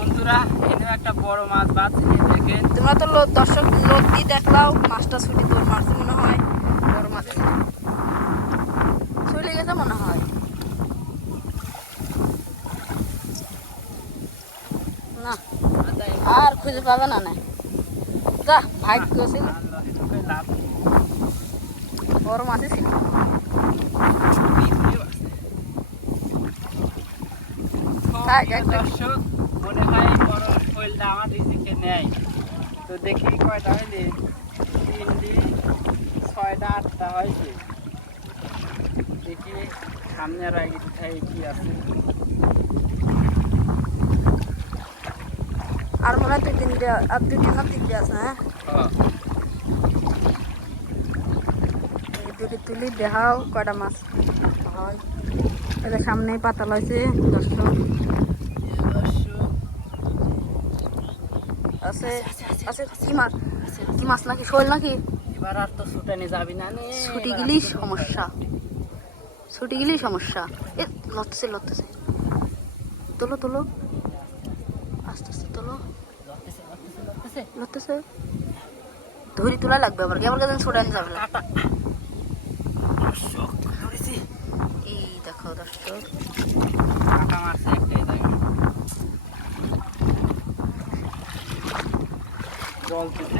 বন্ধুরা এখানে একটা বড় মাছ বাঁচছে দেখেন। তোমরা তো দর্শক লোক দিয়ে দেখলাও মাছটা ছুটি তোর মাছ মনে হয় বড় মাছ চলে গেছে মনে হয়। না আর খুঁজে পাবে না না যা ভাগ্য ছিল বড় মাছই ছিল। দর্শক মনে হয় বড় শৈলটা আমার রিজিকে নেয়। তো দেখি কয়টা হইলে 3টি 6টা 8টা হয়েছে। দেখি সামনে আর আগে কোথায় কি আছে। আর মনে হয় 2-3টা আর 2-3টা আছে। হ্যাঁ দুটি তুলি দেখাও কয়টা মাছ হয়। এটা সামনেই পাতাল হয়েছে দর্শক আছে আছে কি মাছ নাকি শোল নাকি। এবার আর তো ছুটানি যাবি না নে, ছুটি গেলেই সমস্যা ছুটি গেলেই সমস্যা। এ লড়তেছে তোলো তোলো আস্তে আস্তে তোলো লড়তেছে ধরি তোলা লাগবে আবার আমার কাছে ছুটানি যাবে না। এই দেখো দর্শক কাটা মারছে একটাই জায়গা জল খেতে